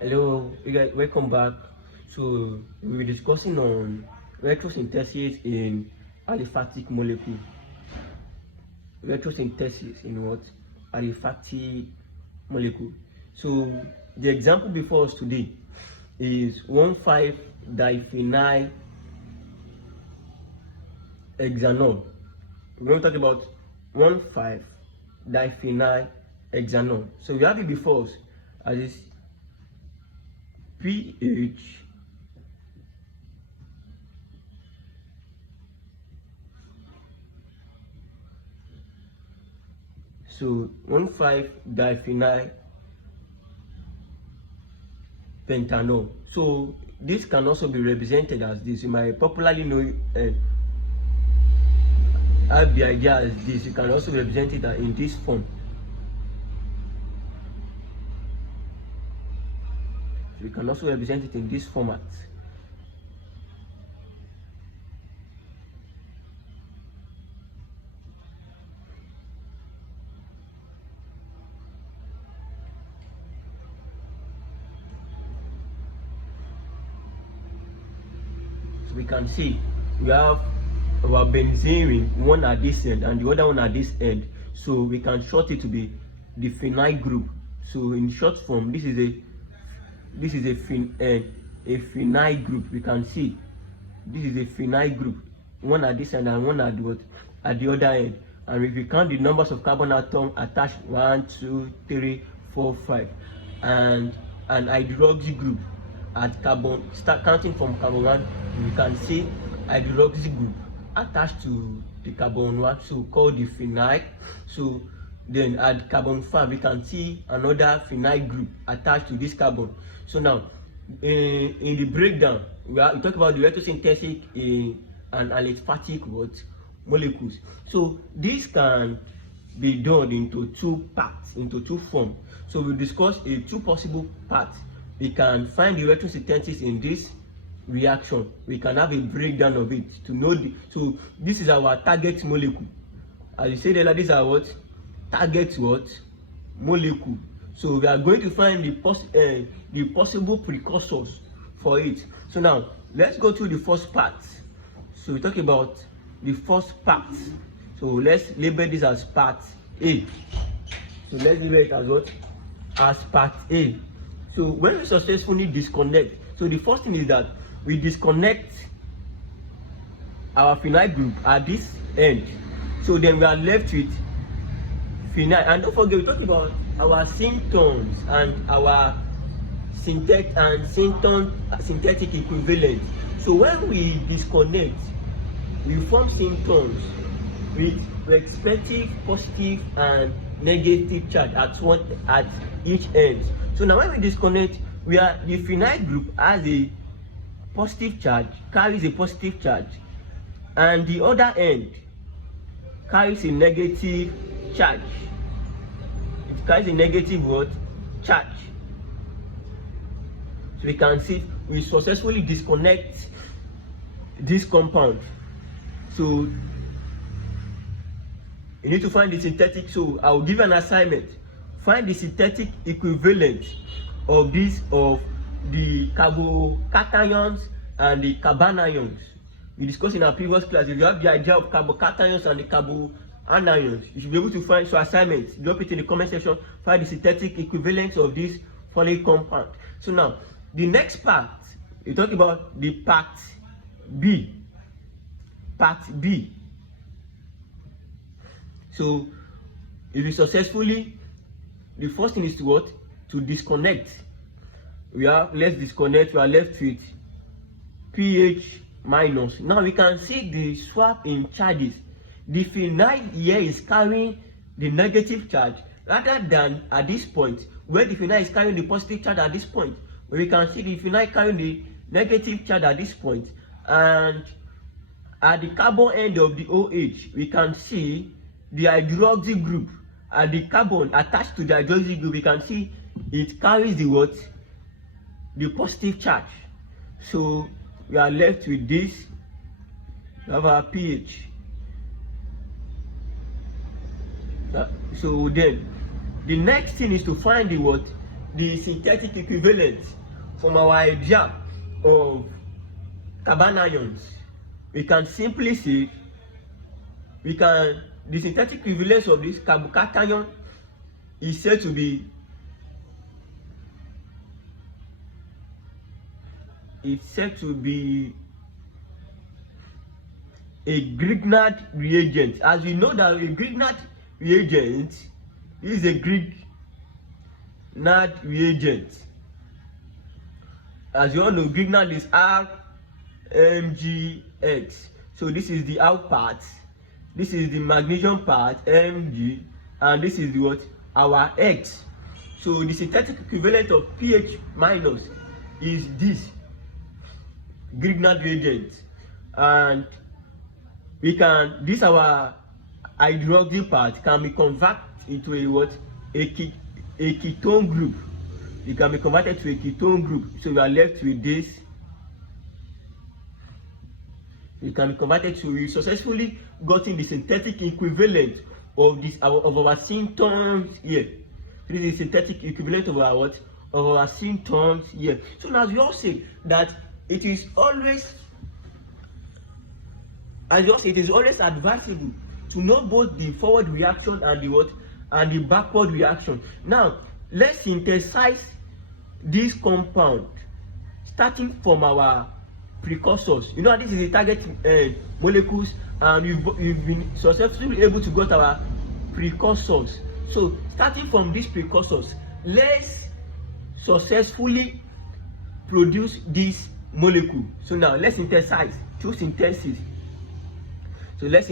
Hello, you guys, welcome back. So we'll be discussing on retrosynthesis in aliphatic molecule. Retrosynthesis in what? Aliphatic molecule. So the example before us today is 1,5-diphenyl hexanol. We're going to talk about 1,5-diphenyl hexanol. So we have it before us as this pH so 1,5-diphenyl pentanol. So this can also be represented as this. You might popularly know have the idea as this. You can also represent it in this form. So you can also represent it in this format. So we can see we have our benzene, one at this end and the other one at this end. So we can short it to be the phenyl group. So in short form, this is a phenyl group. We can see this is a phenyl group, one at this end and one at the other end. And if we count the numbers of carbon atoms attached, 1, 2, 3, 4, 5, and an hydroxy group at carbon, start counting from carbon 1, we can see hydroxy group attached to the carbon 1, so called the phenyl. So then at carbon 5 we can see another phenyl group attached to this carbon. So now in the breakdown we talk about the retrosynthetic and aliphatic molecules. So this can be done into two parts, into two forms. So we discuss two possible parts. We can find the retrosynthesis in this reaction. We can have a breakdown of it to know so this is our target molecule. As you said earlier, these are what? Target molecule. So we are going to find the possible precursors for it. So now let's go to the first part. So we talk about the first part. So let's label this as part A. So let's label it as what? As part A. So when we successfully disconnect, so the first thing is that we disconnect our phenyl group at this end. So then we are left with phenyl. And don't forget, we talked about our symptoms and our synthetic equivalent. So when we disconnect, we form symptoms with respective positive and negative charge at each end. So now when we disconnect, the phenyl group has a positive charge, carries a positive charge, and the other end carries a negative charge. It carries a negative charge. So we can see we successfully disconnect this compound. So you need to find the synthetic. So I will give you an assignment. Find the synthetic equivalent of the carbocations and the carbanions. We discussed in our previous class. If you have the idea of carbocations and the carbanions, you should be able to find. So assignments, drop it in the comment section. Find the synthetic equivalents of this following compound. So now the next part, we talk about the part B. Part B. So if you successfully, the first thing is to what? To disconnect. Let's disconnect. We are left with pH minus. Now we can see the swap in charges. The phenyl here is carrying the negative charge rather than at this point where the phenyl is carrying the positive charge at this point. We can see the phenyl carrying the negative charge at this point, and at the carbon end of the OH we can see the hydroxy group. At the carbon attached to the hydroxy group, we can see it carries the positive charge. So we are left with this. We have our pH. So then the next thing is to find the the synthetic equivalent from our idea of carbanions, we can simply say the synthetic equivalence of this carbocation is said to be a Grignard reagent. As we know that a Grignard reagent is a Grignard reagent. As you all know, Grignard is RMgX. So this is the out part, this is the magnesium part, Mg, and this is the what? Our X. So the synthetic equivalent of pH minus is this Grignard reagent, and we can, this our hydroxyl part can be converted into a what? A ketone group. It can be converted to a ketone group. So we are left with this. It can be converted to, we successfully gotten the synthetic equivalent of this of our symptoms here. So this is the synthetic equivalent of our what? Of our symptoms here. So now as we all say that it is always, advisable to know both the forward reaction and the what? And the backward reaction. Now let's synthesize this compound starting from our precursors. You know, this is the target molecules, and we've been successfully able to get our precursors. So starting from these precursors, let's successfully produce this molecule. So now let's synthesize through synthesis. So let's